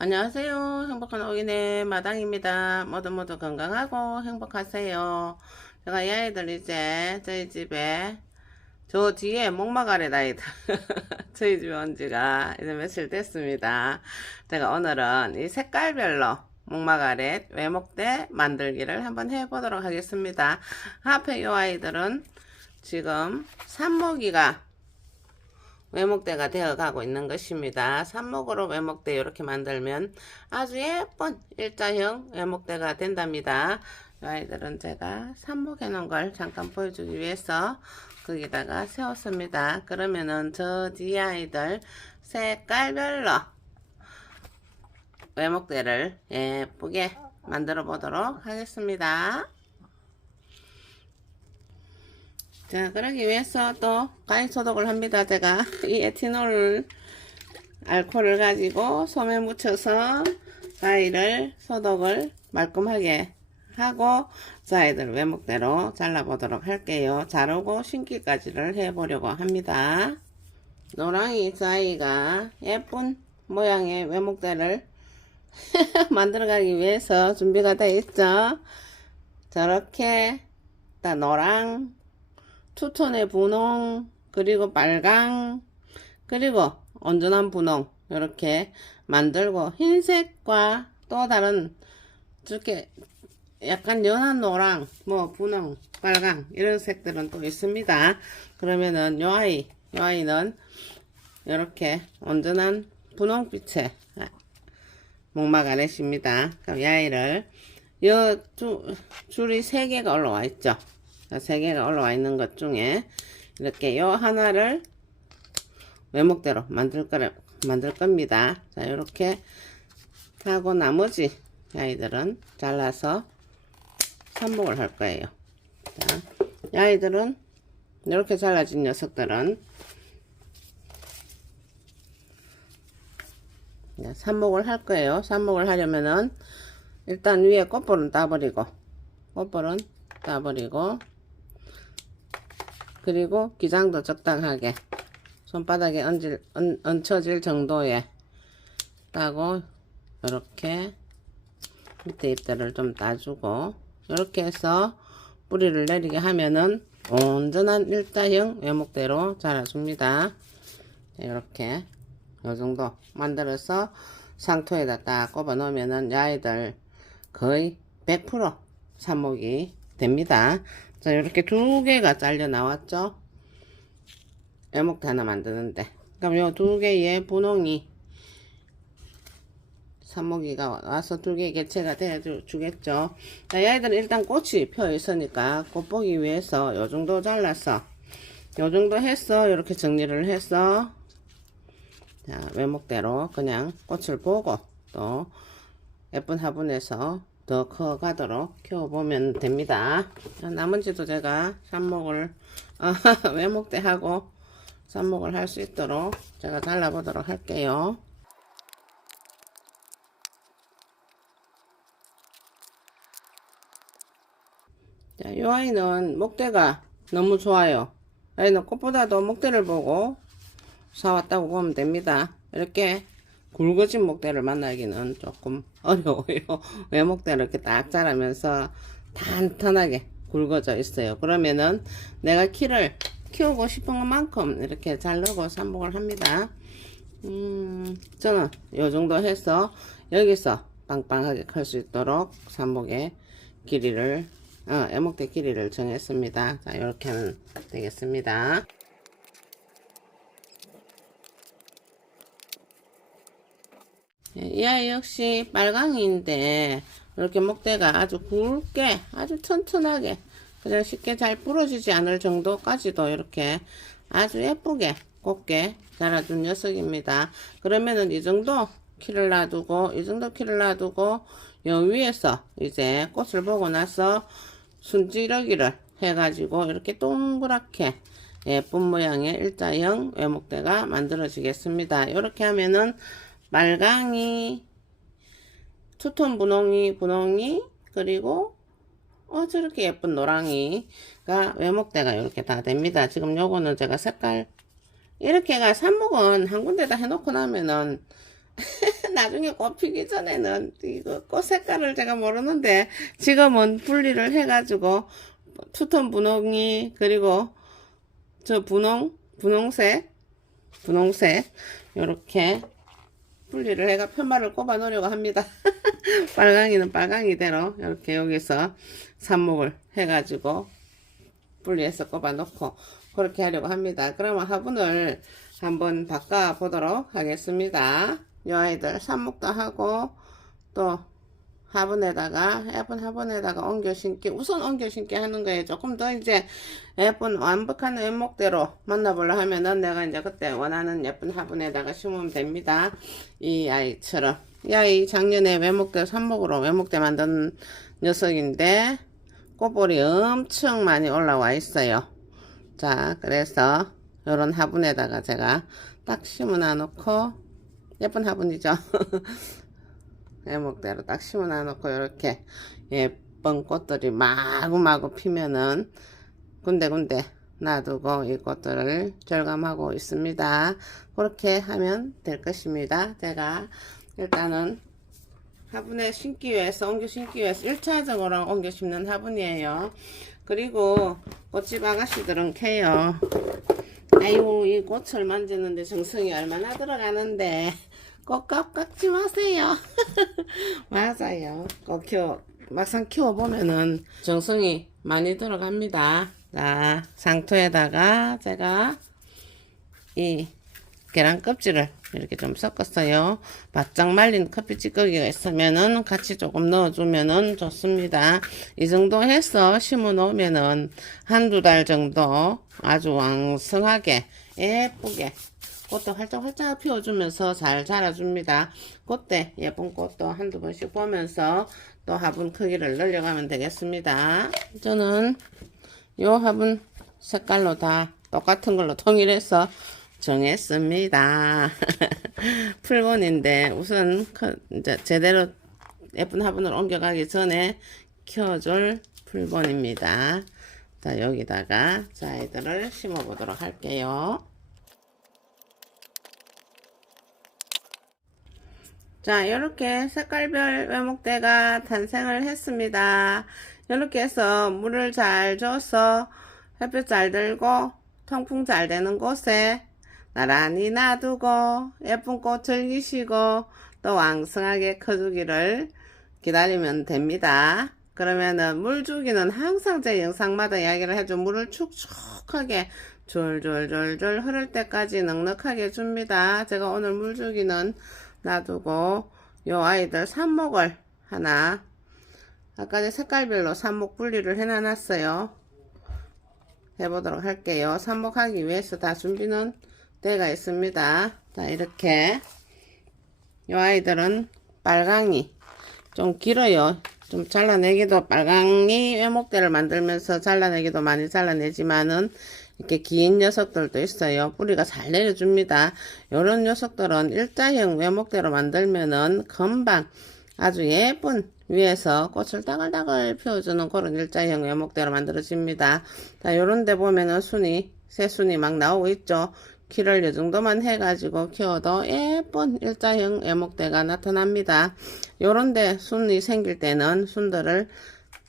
안녕하세요. 행복한 오기네 마당입니다. 모두 건강하고 행복하세요. 제가 이 아이들 이제 저희 집에 저 뒤에 목마가래 아이들 저희 집에 온 지가 이제 며칠 됐습니다. 제가 오늘은 이 색깔별로 목마가렛 외목대 만들기를 한번 해보도록 하겠습니다. 앞에 이 아이들은 지금 삽목이가 외목대가 되어 가고 있는 것입니다. 삽목으로 외목대 이렇게 만들면 아주 예쁜 일자형 외목대가 된답니다. 이 아이들은 제가 삽목해 놓은 걸 잠깐 보여주기 위해서 거기다가 세웠습니다. 그러면은 저 뒤에 아이들 색깔별로 외목대를 예쁘게 만들어 보도록 하겠습니다. 자, 그러기 위해서 또 가위 소독을 합니다. 제가 이 에티놀 알코올을 가지고 솜에 묻혀서 가위를 소독을 말끔하게 하고 아이들 외목대로 잘라보도록 할게요. 자르고 심기까지를 해보려고 합니다. 노랑이 아이가 예쁜 모양의 외목대를 만들어가기 위해서 준비가 되어 있죠. 저렇게 노랑, 투톤의 분홍, 그리고 빨강, 그리고 온전한 분홍 이렇게 만들고 흰색과 또 다른 이렇게 약간 연한 노랑, 뭐 분홍, 빨강 이런 색들은 또 있습니다. 그러면은 요 아이는 이렇게 온전한 분홍빛의 목마가렛입니다. 그럼 이 아이를 요 줄이 3개가 올라와 있죠. 3개가 올라와 있는 것 중에 이렇게 요 하나를 외목대로 만들 겁니다. 자, 이렇게 하고 나머지 아이들은 잘라서 삽목을 할 거예요. 자, 이 아이들은 이렇게 잘라진 녀석들은 삽목을 할 거예요. 삽목을 하려면은 일단 위에 꽃볼은 따버리고 그리고 기장도 적당하게 손바닥에 얹혀질 정도에 따고 이렇게 밑에 잎들을 좀 따주고 이렇게 해서 뿌리를 내리게 하면은 온전한 일자형 외목대로 자라줍니다. 이렇게 요정도 만들어서 상토에다 딱 꼽아 놓으면은 이 아이들 거의 100% 삽목이 됩니다. 자, 이렇게 2개가 잘려 나왔죠. 외목대 하나 만드는데 그럼 요 2개의 분홍이 삽목이가 와서 2개 개체가 되어 주겠죠. 자, 이 아이들은 일단 꽃이 펴 있으니까 꽃 보기 위해서 요 정도 잘라서 요 정도 해서 이렇게 정리를 해서 자, 외목대로 그냥 꽃을 보고 또 예쁜 화분에서 더 커 가도록 키워보면 됩니다. 나머지도 제가 삽목을 외목대 하고 삽목을 할 수 있도록 제가 잘라보도록 할게요. 자, 이 아이는 목대가 너무 좋아요. 아이는 꽃보다도 목대를 보고 사왔다고 보면 됩니다. 이렇게 굵어진 목대를 만나기는 조금 어려워요. 외목대를 이렇게 딱 자라면서 탄탄하게 굵어져 있어요. 그러면은 내가 키를 키우고 싶은 것만큼 이렇게 자르고 삽목을 합니다. 저는 요 정도 해서 여기서 빵빵하게 클 수 있도록 삽목의 길이를 외목대 길이를 정했습니다. 자, 이렇게 하면 되겠습니다. 이 아이 역시 빨강이인데 이렇게 목대가 아주 굵게 아주 튼튼하게 그냥 쉽게 잘 부러지지 않을 정도까지도 이렇게 아주 예쁘게 곱게 자라준 녀석입니다. 그러면은 이 정도 키를 놔두고 요 위에서 이제 꽃을 보고 나서 순지러기를 해가지고 이렇게 동그랗게 예쁜 모양의 일자형 외목대가 만들어지겠습니다. 이렇게 하면은 말강이, 투톤 분홍이, 그리고 저렇게 예쁜 노랑이가 외목대가 이렇게 다 됩니다. 지금 요거는 제가 색깔 이렇게가 삽목은 한 군데다 해놓고 나면은 나중에 꽃 피기 전에는 이거 꽃 색깔을 제가 모르는데 지금은 분리를 해가지고 투톤 분홍이 그리고 저 분홍색 요렇게 분리를 해가 편말을 꼽아 놓으려고 합니다. 빨강이는 빨강이대로 이렇게 여기서 삽목을 해가지고 분리해서 꼽아 놓고 그렇게 하려고 합니다. 그러면 화분을 한번 바꿔 보도록 하겠습니다. 이 아이들 삽목도 하고 또 예쁜 화분에다가 옮겨 심기, 우선 옮겨 심기 하는 거에 조금 더 이제 예쁜 완벽한 외목대로 만나보려 하면은 내가 이제 그때 원하는 예쁜 화분에다가 심으면 됩니다. 이 아이처럼. 이 아이 작년에 외목대 삽목으로 외목대 만든 녀석인데 꽃볼이 엄청 많이 올라와 있어요. 자, 그래서 요런 화분에다가 제가 딱 심어 놔놓고 예쁜 화분이죠. 외목대로 딱 심어 놔놓고 이렇게 예쁜 꽃들이 마구마구 피면은 군데군데 놔두고 이 꽃들을 절감하고 있습니다. 그렇게 하면 될 것입니다. 제가 일단은 화분에 심기 위해서 옮겨 심기 위해서 1차적으로 옮겨 심는 화분이에요. 그리고 꽃집 아가씨들은 캐요. 아이고 이 꽃을 만지는데 정성이 얼마나 들어가는데 꼭 깎지 마세요. 맞아요. 꼭 막상 키워보면은 정성이 많이 들어갑니다. 자, 상토에다가 제가 이 계란 껍질을 이렇게 좀 섞었어요. 바짝 말린 커피 찌꺼기가 있으면은 같이 조금 넣어주면은 좋습니다. 이 정도 해서 심어 놓으면은 한두 달 정도 아주 왕성하게 예쁘게 꽃도 활짝활짝 피워주면서 잘 자라줍니다. 그때 예쁜 꽃도 한두 번씩 보면서 또 화분 크기를 늘려가면 되겠습니다. 저는 요 화분 색깔로 다 똑같은 걸로 통일해서 정했습니다. 풀본인데 우선 이제 제대로 예쁜 화분을 옮겨가기 전에 키워줄 풀본입니다. 자, 여기다가 아이들을 심어 보도록 할게요. 자, 이렇게 색깔별 외목대가 탄생을 했습니다. 이렇게 해서 물을 잘 줘서 햇볕 잘 들고 통풍 잘 되는 곳에 나란히 놔두고 예쁜 꽃 즐기시고 또 왕성하게 커주기를 기다리면 됩니다. 그러면은 물 주기는 항상 제 영상마다 이야기를 해줘. 물을 축축하게 졸졸졸졸 흐를 때까지 넉넉하게 줍니다. 제가 오늘 물 주기는 놔두고 요 아이들 삽목을 하나 아까 색깔별로 삽목 분리를 해놔놨어요. 해보도록 할게요. 삽목하기 위해서 다 준비는 되어 있습니다. 자, 이렇게 요 아이들은 빨강이 좀 길어요. 좀 잘라내기도 빨강이 외목대를 만들면서 잘라내기도 많이 잘라내지만은 이렇게 긴 녀석들도 있어요. 뿌리가 잘 내려줍니다. 요런 녀석들은 일자형 외목대로 만들면은 금방 아주 예쁜 위에서 꽃을 따글따글 피워주는 그런 일자형 외목대로 만들어집니다. 자, 요런 데 보면은 새순이 막 나오고 있죠. 키를 이 정도만 해가지고 키워도 예쁜 일자형 외목대가 나타납니다. 요런데 순이 생길 때는 순들을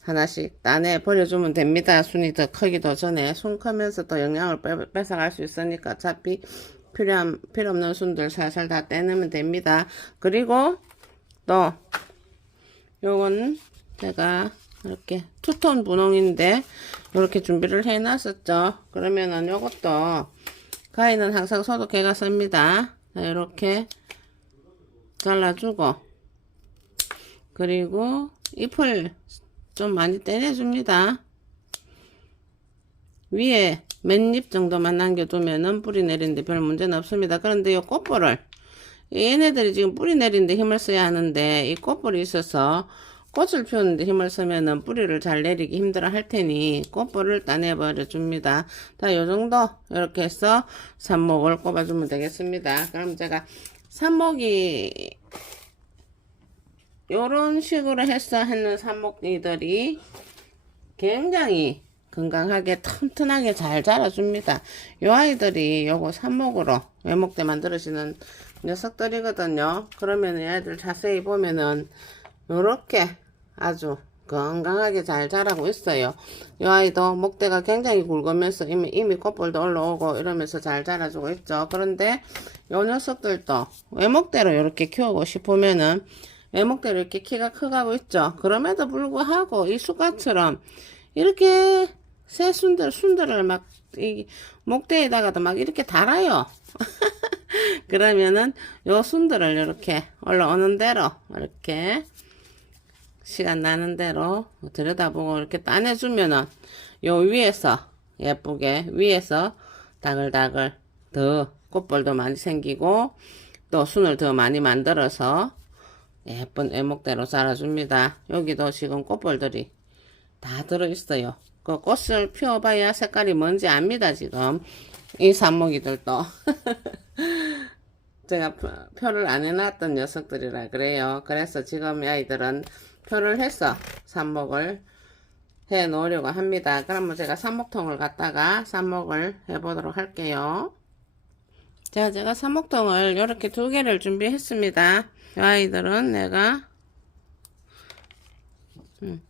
하나씩 따내 버려주면 됩니다. 순이 더 크기도 전에 순 크면서 또 영양을 뺏어갈 수 있으니까 어차피 필요 없는 순들 살살 다 떼내면 됩니다. 그리고 또 요건 제가 이렇게 투톤 분홍인데 이렇게 준비를 해 놨었죠. 그러면은 요것도 가위는 항상 소독해가 씁니다. 이렇게 잘라주고 그리고 잎을 좀 많이 떼내줍니다. 위에 맨잎 정도만 남겨두면은 뿌리 내리는데 별 문제는 없습니다. 그런데 이 꽃볼을 얘네들이 지금 뿌리 내리는데 힘을 써야 하는데 이 꽃볼이 있어서 꽃을 피우는데 힘을 쓰면은 뿌리를 잘 내리기 힘들어 할 테니 꽃볼을 따내버려 줍니다. 자, 요 정도 이렇게 해서 삽목을 꼽아주면 되겠습니다. 그럼 제가 삽목이 요런 식으로 해서 하는 삽목이들이 굉장히 건강하게 튼튼하게 잘 자라줍니다. 요 아이들이 요거 삽목으로 외목대 만들어지는 녀석들이거든요. 그러면 얘들 자세히 보면은 요렇게 아주 건강하게 잘 자라고 있어요. 이 아이도 목대가 굉장히 굵으면서 이미 꽃볼도 올라오고 이러면서 잘 자라주고 있죠. 그런데 요 녀석들도 외목대로 이렇게 키우고 싶으면은 외목대로 이렇게 키가 커가고 있죠. 그럼에도 불구하고 이 쑥갓처럼 이렇게 새 순들을 막 이 목대에다가도 막 이렇게 달아요. 그러면은 요 순들을 이렇게 올라오는 대로 이렇게 시간 나는 대로 들여다보고 이렇게 따내주면은 요 위에서 예쁘게 위에서 다글다글 더 꽃볼도 많이 생기고 또 순을 더 많이 만들어서 예쁜 애목대로 자라줍니다. 여기도 지금 꽃볼들이 다 들어있어요. 그 꽃을 피워봐야 색깔이 뭔지 압니다. 지금 이 삽목이들도 제가 표를 안 해놨던 녀석들이라 그래요. 그래서 지금 이 아이들은 표를 해서 삽목을 해 놓으려고 합니다. 그러면 제가 삽목통을 갖다가 삽목을 해 보도록 할게요. 자, 제가 삽목통을 이렇게 2개를 준비했습니다. 이 아이들은 내가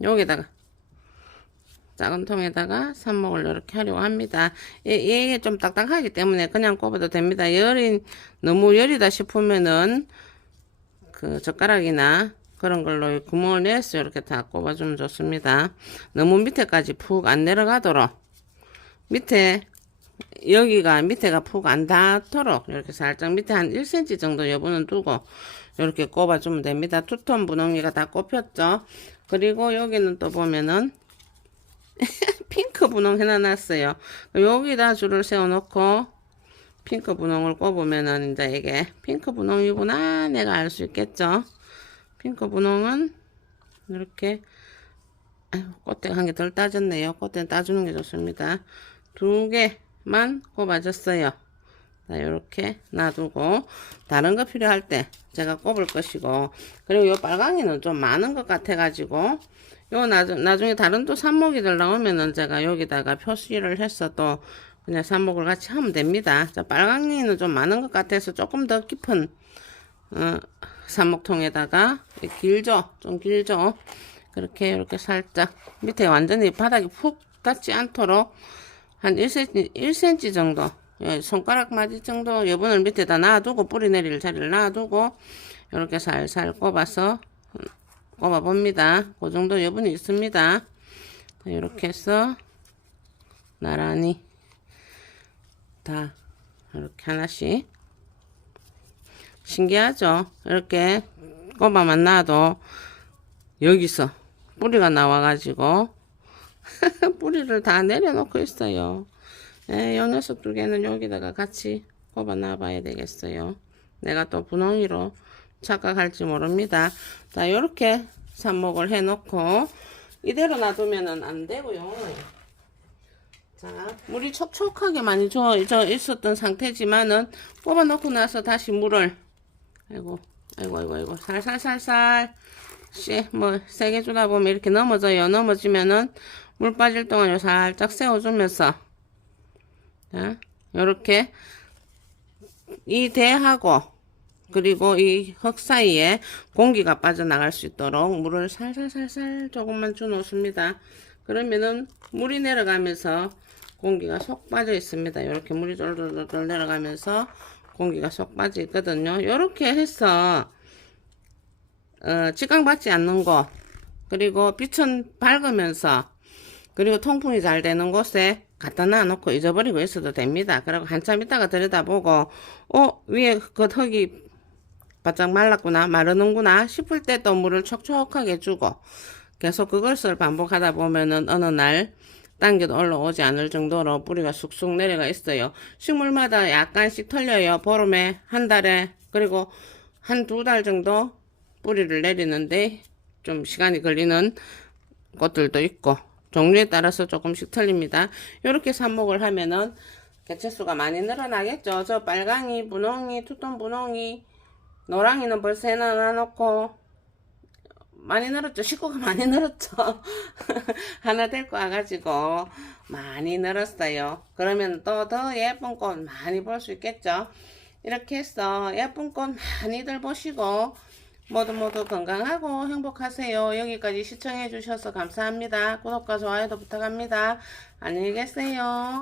여기다가 작은 통에다가 삽목을 이렇게 하려고 합니다. 이게 좀 딱딱하기 때문에 그냥 꼽아도 됩니다. 너무 열이다 싶으면은 그 젓가락이나 그런 걸로 구멍을 내서 이렇게 다 꼽아주면 좋습니다. 너무 밑에까지 푹 안 내려가도록 여기가 밑에가 푹 안 닿도록 이렇게 살짝 밑에 한 1cm 정도 여분은 두고 이렇게 꼽아주면 됩니다. 투톤 분홍이가 다 꼽혔죠. 그리고 여기는 또 보면은 핑크 분홍 해놔놨어요. 여기다 줄을 세워놓고 핑크 분홍을 꼽으면은 이제 이게 핑크 분홍이구나 내가 알 수 있겠죠. 핑크 분홍은 이렇게 꽃대가 한 개 덜 따졌네요. 꽃대는 따주는 게 좋습니다. 2개만 꼽아줬어요. 자, 이렇게 놔두고 다른 거 필요할 때 제가 꼽을 것이고, 그리고 요 빨강이는 좀 많은 것 같아 가지고 요 나중에 다른 또 삽목이들 나오면은 제가 여기다가 표시를 해서 또 그냥 삽목을 같이 하면 됩니다. 자, 빨강이는 좀 많은 것 같아서 조금 더 깊은 삽목통에다가 길죠, 좀 길죠. 그렇게 이렇게 살짝 밑에 완전히 바닥이 푹 닿지 않도록 한 1cm 정도, 손가락 마디 정도 여분을 밑에다 놔두고 뿌리 내릴 자리를 놔두고 이렇게 살살 꼽아서 꼽아 봅니다. 그 정도 여분이 있습니다. 이렇게 해서 나란히 다 이렇게 하나씩. 신기하죠? 이렇게 꼽아만 놔도 여기서 뿌리가 나와가지고 뿌리를 다 내려놓고 있어요. 네, 요 녀석 2개는 여기다가 같이 꼽아 놔봐야 되겠어요. 내가 또 분홍이로 착각할지 모릅니다. 자, 요렇게 삽목을 해놓고 이대로 놔두면은 안 되고요. 자, 물이 촉촉하게 많이 져 있었던 상태지만은 뽑아 놓고 나서 다시 물을 아이고 살살살살 뭐 세게 주다 보면 이렇게 넘어져요. 넘어지면은 물 빠질 동안 요 살짝 세워주면서 자, 요렇게 이 대하고 그리고 이 흙 사이에 공기가 빠져나갈 수 있도록 물을 살살살살 조금만 줘 놓습니다. 그러면은 물이 내려가면서 공기가 쏙 빠져 있습니다. 이렇게 물이 쫄쫄쫄 내려가면서 공기가 쏙 빠져 있거든요. 이렇게 해서 직강 받지 않는 곳, 그리고 빛은 밝으면서, 그리고 통풍이 잘 되는 곳에 갖다 놔놓고 잊어버리고 있어도 됩니다. 그리고 한참 있다가 들여다보고 위에 흙이 바짝 말랐구나, 마르는구나 싶을 때 또 물을 촉촉하게 주고 계속 그것을 반복하다 보면은 어느 날 당겨도 올라오지 않을 정도로 뿌리가 쑥쑥 내려가 있어요. 식물마다 약간씩 틀려요. 보름에 한 달에, 그리고 한 2달 정도 뿌리를 내리는데 좀 시간이 걸리는 꽃들도 있고 종류에 따라서 조금씩 틀립니다. 이렇게 삽목을 하면은 개체수가 많이 늘어나겠죠. 저 빨강이, 분홍이, 투톤 분홍이, 노랑이는 벌써 해놔놓고 많이 늘었죠. 식구가 많이 늘었죠. 하나 데리고 와가지고 많이 늘었어요. 그러면 또 더 예쁜 꽃 많이 볼 수 있겠죠. 이렇게 해서 예쁜 꽃 많이들 보시고 모두 모두 건강하고 행복하세요. 여기까지 시청해 주셔서 감사합니다. 구독과 좋아요도 부탁합니다. 안녕히 계세요.